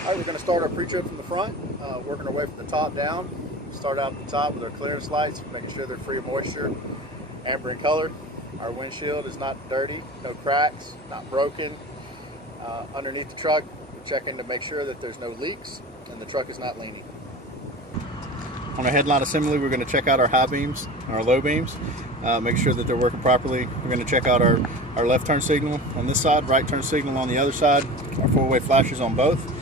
Alright, we're going to start our pre-trip from the front, working our way from the top down. Start out at the top with our clearance lights, making sure they're free of moisture, amber in color. Our windshield is not dirty, no cracks, not broken. Underneath the truck, we're checking to make sure that there's no leaks and the truck is not leaning. On our headlight assembly, we're going to check out our high beams and our low beams, make sure that they're working properly. We're going to check out our left turn signal on this side, right turn signal on the other side, our four-way flashers on both.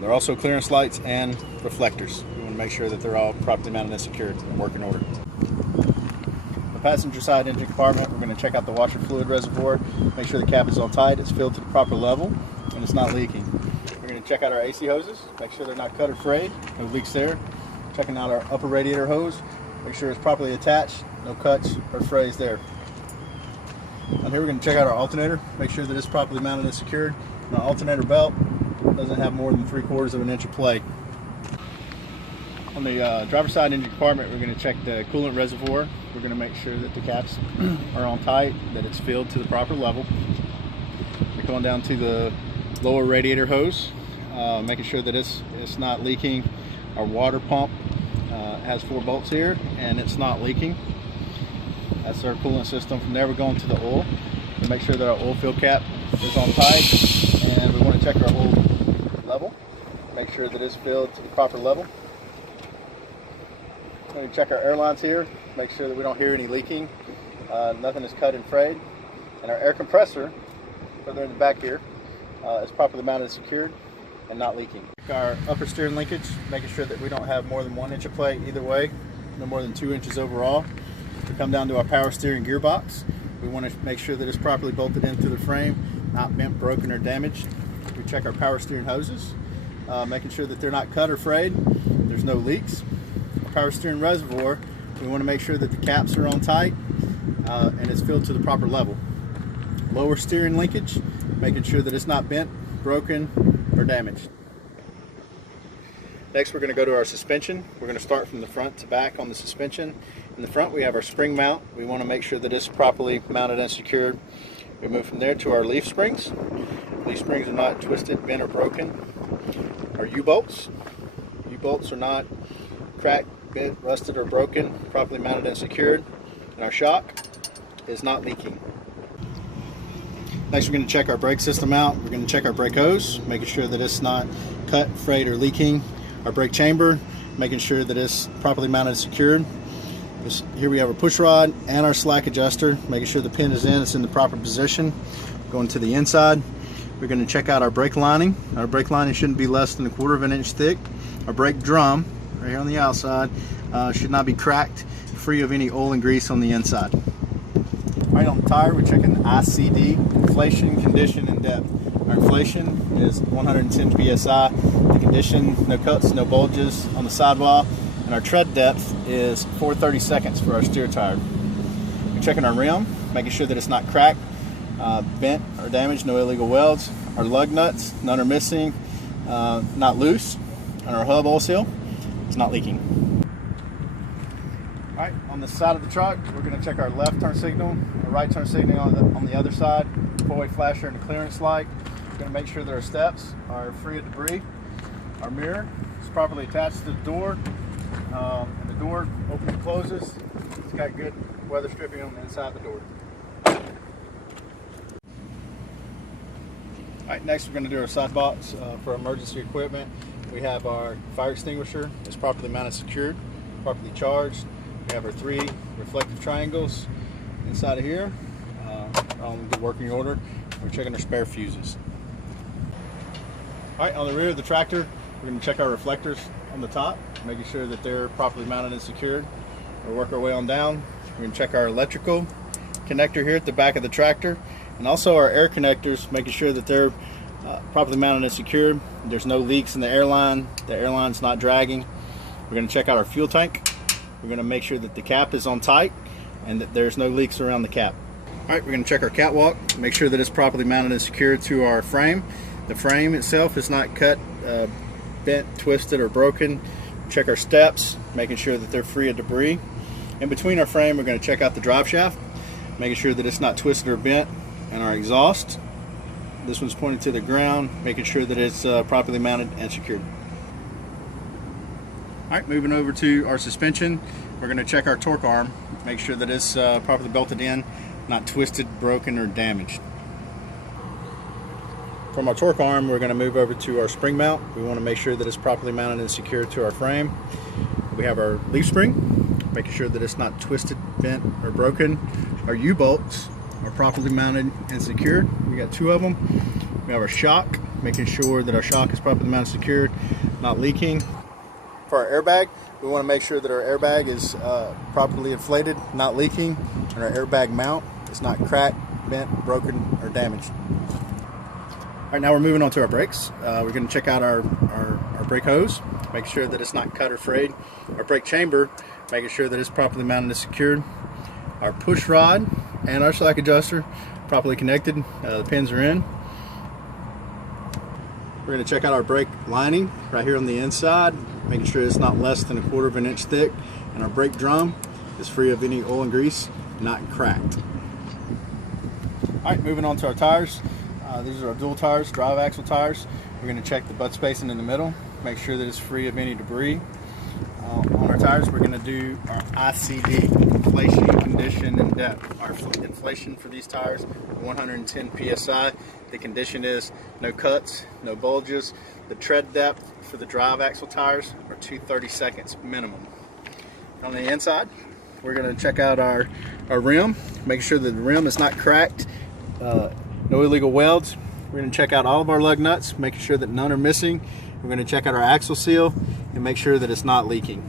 They're also clearance lights and reflectors. We want to make sure that they're all properly mounted and secured in working order. The passenger side engine compartment, we're going to check out the washer fluid reservoir, make sure the cap is on tight, it's filled to the proper level, and it's not leaking. We're going to check out our AC hoses, make sure they're not cut or frayed, no leaks there. Checking out our upper radiator hose, make sure it's properly attached, no cuts or frays there. On here we're going to check out our alternator, make sure that it's properly mounted and secured. And our alternator belt doesn't have more than 3/4 of an inch of play. On the driver's side engine compartment, we're going to check the coolant reservoir. We're going to make sure that the caps are on tight, that it's filled to the proper level. We're going down to the lower radiator hose, making sure that it's not leaking. Our water pump has 4 bolts here and it's not leaking. That's our coolant system. From there we're going to the oil to make sure that our oil fill cap is on tight, and we want to check our oil level, make sure that it's filled to the proper level. We're going to check our air lines here, make sure that we don't hear any leaking, nothing is cut and frayed, and our air compressor further in the back here is properly mounted and secured and not leaking. Our upper steering linkage, making sure that we don't have more than 1 inch of play either way, no more than 2 inches overall. We come down to our power steering gearbox. We want to make sure that it's properly bolted into the frame, not bent, broken, or damaged. We check our power steering hoses, making sure that they're not cut or frayed, there's no leaks. Our power steering reservoir, we want to make sure that the caps are on tight and it's filled to the proper level. Lower steering linkage, making sure that it's not bent, broken, or damaged. Next we're going to go to our suspension. We're going to start from the front to back on the suspension. In the front we have our spring mount. We want to make sure that it's properly mounted and secured. We move from there to our leaf springs. Leaf springs are not twisted, bent, or broken. Our U-bolts. U-bolts are not cracked, bent, rusted, or broken, properly mounted and secured. And our shock is not leaking. Next we're going to check our brake system out. We're going to check our brake hose, making sure that it's not cut, frayed, or leaking. Our brake chamber, making sure that it's properly mounted and secured. Here we have our push rod and our slack adjuster, making sure the pin is in, it's in the proper position. Going to the inside, we're going to check out our brake lining. Our brake lining shouldn't be less than 1/4 of an inch thick. Our brake drum, right here on the outside, should not be cracked, free of any oil and grease on the inside. Right on the tire, we're checking the ICD, inflation, condition, and depth. Our inflation is 110 psi. The condition, no cuts, no bulges on the sidewall. And our tread depth is 4/32 for our steer tire. We're checking our rim, making sure that it's not cracked, bent, or damaged, no illegal welds. Our lug nuts, none are missing, not loose. And our hub oil seal is not leaking. All right, on the side of the truck, we're going to check our left turn signal, our right turn signal on the other side, four-way flasher and the clearance light. We're going to make sure that our steps are free of debris. Our mirror is properly attached to the door, and the door opens and closes. It's got good weather stripping on the inside of the door. All right, next we're going to do our side box for emergency equipment. We have our fire extinguisher. It's properly mounted, secured, properly charged. We have our 3 reflective triangles inside of here on the working order. We're checking our spare fuses. All right, on the rear of the tractor, we're going to check our reflectors on the top, making sure that they're properly mounted and secured. We'll work our way on down. We're going to check our electrical connector here at the back of the tractor, and also our air connectors, making sure that they're properly mounted and secured. There's no leaks in the airline's not dragging. We're going to check out our fuel tank. We're going to make sure that the cap is on tight and that there's no leaks around the cap. All right, we're going to check our catwalk, make sure that it's properly mounted and secured to our frame. The frame itself is not cut, bent, twisted, or broken. Check our steps, making sure that they're free of debris. In between our frame, we're going to check out the drive shaft, making sure that it's not twisted or bent, and our exhaust. This one's pointing to the ground, making sure that it's properly mounted and secured. All right, moving over to our suspension, we're going to check our torque arm, make sure that it's properly belted in, not twisted, broken, or damaged. From our torque arm, we're going to move over to our spring mount. We want to make sure that it's properly mounted and secured to our frame. We have our leaf spring, making sure that it's not twisted, bent, or broken. Our U-bolts are properly mounted and secured. We got 2 of them. We have our shock, making sure that our shock is properly mounted and secured, not leaking. For our airbag, we want to make sure that our airbag is properly inflated, not leaking, and our airbag mount is not cracked, bent, broken, or damaged. All right, now we're moving on to our brakes. We're going to check out our brake hose, make sure that it's not cut or frayed. Our brake chamber, making sure that it's properly mounted and secured. Our push rod and our slack adjuster properly connected. The pins are in. We're going to check out our brake lining right here on the inside, making sure it's not less than 1/4 of an inch thick, and our brake drum is free of any oil and grease, not cracked. All right, moving on to our tires. These are our dual tires, drive axle tires. We're going to check the butt spacing in the middle, make sure that it's free of any debris. On our tires, we're going to do our ICD, inflation, condition, and depth. Our inflation for these tires, 110 psi. The condition is no cuts, no bulges. The tread depth for the drive axle tires are 2/32 minimum. On the inside, we're going to check out our rim, make sure that the rim is not cracked, no illegal welds. We're going to check out all of our lug nuts, making sure that none are missing. We're going to check out our axle seal and make sure that it's not leaking.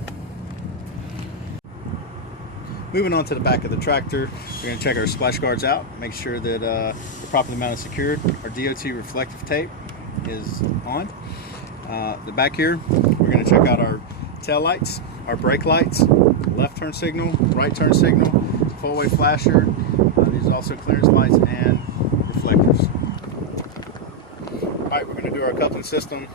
Moving on to the back of the tractor, we're going to check our splash guards out, make sure that they're properly mounted and secured. Our DOT reflective tape is on. The back here, we're going to check out our tail lights, our brake lights, left turn signal, right turn signal, full-way flasher. These are also clearance lights and reflectors. Alright, we're going to do our coupling system.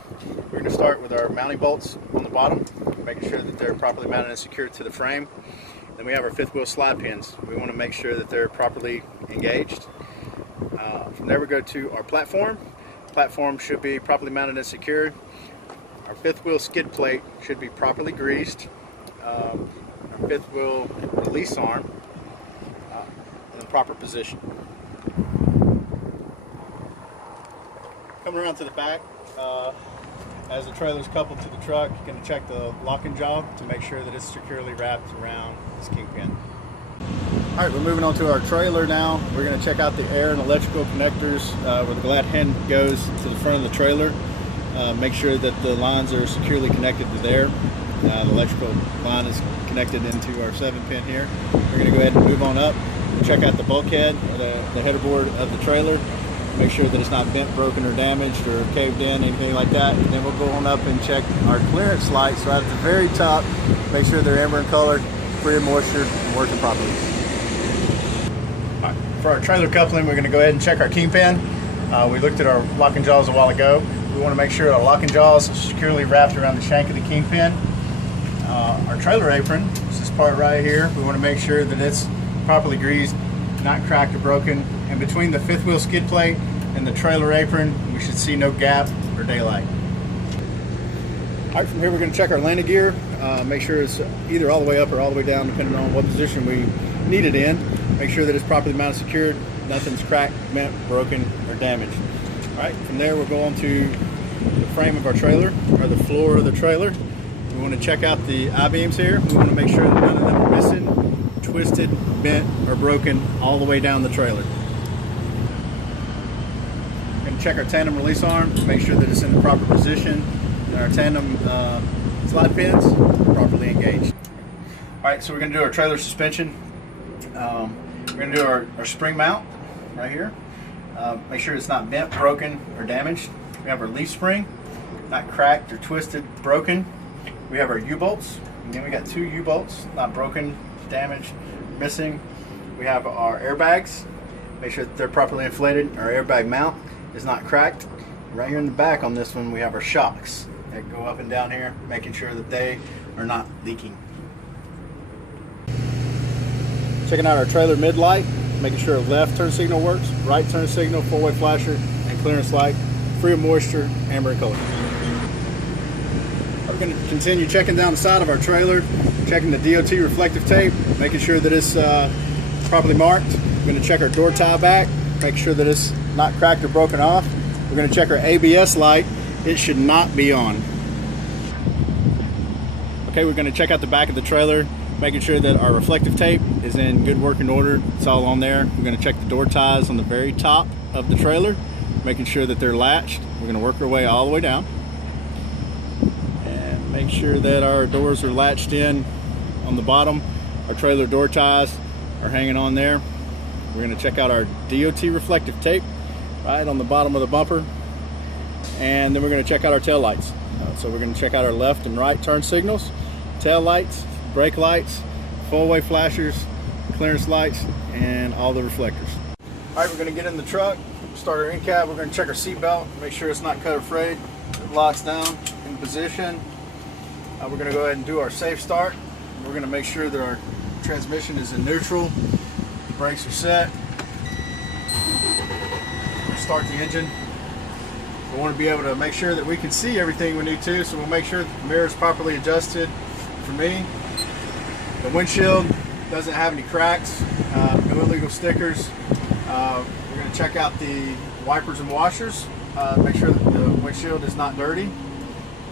We're going to start with our mounting bolts on the bottom, making sure that they're properly mounted and secured to the frame. Then we have our 5th wheel slide pins. We want to make sure that they're properly engaged. From there we go to our platform. Platform should be properly mounted and secured. Our 5th wheel skid plate should be properly greased. Our 5th wheel release arm in the proper position. Coming around to the back, as the trailer is coupled to the truck, you're going to check the locking jaw to make sure that it's securely wrapped around this kingpin. All right, we're moving on to our trailer now. We're going to check out the air and electrical connectors where the glad hand goes to the front of the trailer. Make sure that the lines are securely connected to there. The electrical line is connected into our 7-pin here. We're going to go ahead and move on up and check out the bulkhead, the header board of the trailer. Make sure that it's not bent, broken, or damaged, or caved in, anything like that. And then we'll go on up and check our clearance lights right at the very top. Make sure they're amber in color, free of moisture, and working properly. All right, for our trailer coupling, we're going to go ahead and check our kingpin. We looked at our locking jaws a while ago. We want to make sure our locking jaws are securely wrapped around the shank of the kingpin. Our trailer apron, is this part right here. We want to make sure that it's properly greased, not cracked or broken. And between the 5th wheel skid plate and the trailer apron, we should see no gap or daylight. All right, from here we're going to check our landing gear. Make sure it's either all the way up or all the way down, depending on what position we need it in. Make sure that it's properly mounted, secured, nothing's cracked, bent, broken, or damaged. All right, from there we'll go on to the frame of our trailer, or the floor of the trailer. We want to check out the I-beams here. We want to make sure that none of them are missing, twisted, bent, or broken all the way down the trailer. We're going to check our tandem release arm, make sure that it's in the proper position, and our tandem slide pins are properly engaged. All right, so we're going to do our trailer suspension. We're going to do our spring mount right here. Make sure it's not bent, broken, or damaged. We have our leaf spring, not cracked or twisted, broken. We have our U-bolts, and then we got 2 U-bolts, not broken, damaged, missing. We have our airbags. Make sure that they're properly inflated. Our airbag mount is not cracked. Right here in the back on this one, we have our shocks that go up and down here, making sure that they are not leaking. Checking out our trailer mid light, making sure left turn signal works, right turn signal, full-way flasher, and clearance light, free of moisture, amber in color. We're going to continue checking down the side of our trailer, checking the DOT reflective tape, making sure that it's properly marked. We're going to check our door tie back, make sure that it's not cracked or broken off. We're going to check our ABS light. It should not be on. Okay, we're going to check out the back of the trailer, making sure that our reflective tape is in good working order. It's all on there. We're going to check the door ties on the very top of the trailer, making sure that they're latched. We're going to work our way all the way down and make sure that our doors are latched in on the bottom. Our trailer door ties are hanging on there. We're going to check out our DOT reflective tape right on the bottom of the bumper, and then we're going to check out our tail lights. So we're going to check out our left and right turn signals, tail lights, brake lights, full-way flashers, clearance lights, and all the reflectors. All right, we're going to get in the truck, start our end cap. We're going to check our seat belt, make sure it's not cut or frayed. It locks down in position. We're going to go ahead and do our safe start. We're going to make sure that our transmission is in neutral. The brakes are set. We'll start the engine. We want to be able to make sure that we can see everything we need to, so we'll make sure that the mirror is properly adjusted. For me, the windshield doesn't have any cracks, no illegal stickers. We're going to check out the wipers and washers, make sure that the windshield is not dirty.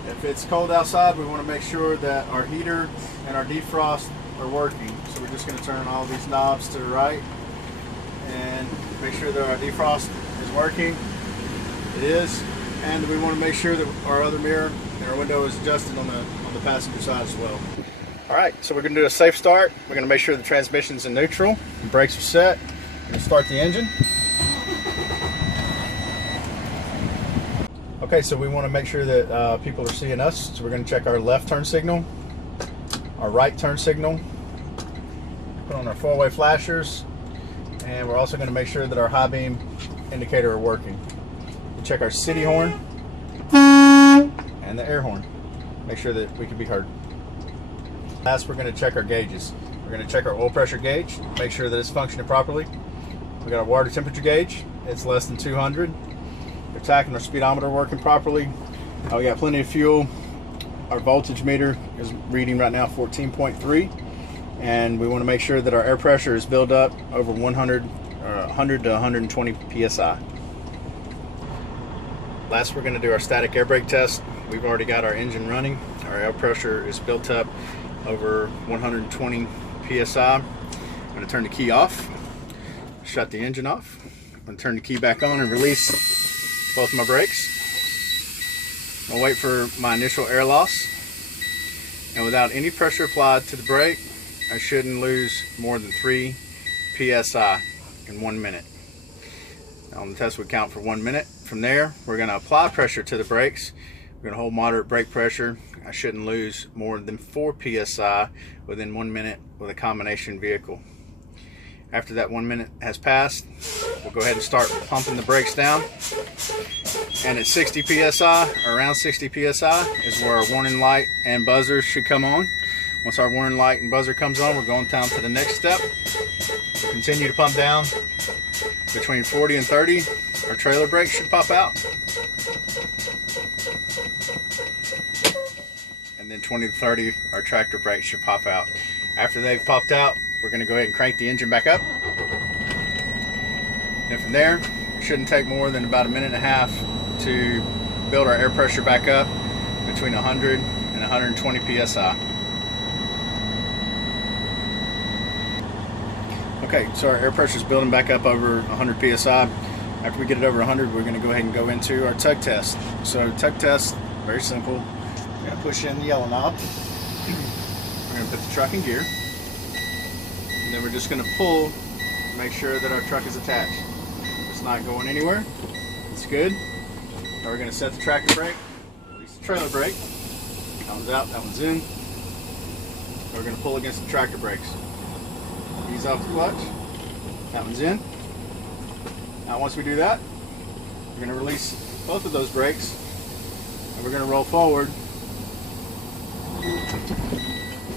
If it's cold outside, we want to make sure that our heater and our defrost are working. So we're just going to turn all these knobs to the right and make sure that our defrost is working. It is. And we want to make sure that our other mirror and our window is adjusted on the passenger side as well. All right, so we're going to do a safe start. We're going to make sure the transmission's in neutral, the brakes are set. We're going to start the engine. Okay, so we want to make sure that people are seeing us. So we're going to check our left turn signal, our right turn signal, put on our four-way flashers, and we're also going to make sure that our high beam indicator are working. We'll check our city horn and the air horn. Make sure that we can be heard. Last, we're going to check our gauges. We're going to check our oil pressure gauge, make sure that it's functioning properly. We got our water temperature gauge. It's less than 200. The tach and our speedometer are working properly. We got plenty of fuel. Our voltage meter is reading right now 14.3, and we want to make sure that our air pressure is built up over 100 to 120 psi. Last, we're going to do our static air brake test. We've already got our engine running. Our air pressure is built up over 120 psi. I'm going to turn the key off, shut the engine off. I'm going to turn the key back on and release both my brakes. I'll wait for my initial air loss. And without any pressure applied to the brake, I shouldn't lose more than 3 psi in 1 minute. On the test, we count for 1 minute. From there, we're going to apply pressure to the brakes. We're going to hold moderate brake pressure. I shouldn't lose more than 4 psi within 1 minute with a combination vehicle. After that 1 minute has passed, we'll go ahead and start pumping the brakes down. And at 60 psi, or around 60 psi, is where our warning light and buzzer should come on. Once our warning light and buzzer comes on, we're going down to the next step. We'll continue to pump down. Between 40 and 30, our trailer brakes should pop out. And then 20 to 30, our tractor brakes should pop out. After they've popped out, we're going to go ahead and crank the engine back up. And from there, it shouldn't take more than about 1.5 minutes to build our air pressure back up between 100 and 120 psi. Okay, so our air pressure is building back up over 100 psi. After we get it over 100, we're going to go ahead and go into our tug test. So tug test, very simple. We're going to push in the yellow knob. We're going to put the truck in gear. And then we're just going to pull to make sure that our truck is attached. It's not going anywhere. It's good. Now we're going to set the tractor brake, release the trailer brake. That one's out, that one's in. We're going to pull against the tractor brakes. Ease off the clutch. That one's in. Now once we do that, we're going to release both of those brakes and we're going to roll forward,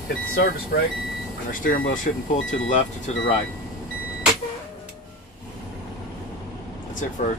hit the service brake, and our steering wheel shouldn't pull to the left or to the right. That's it for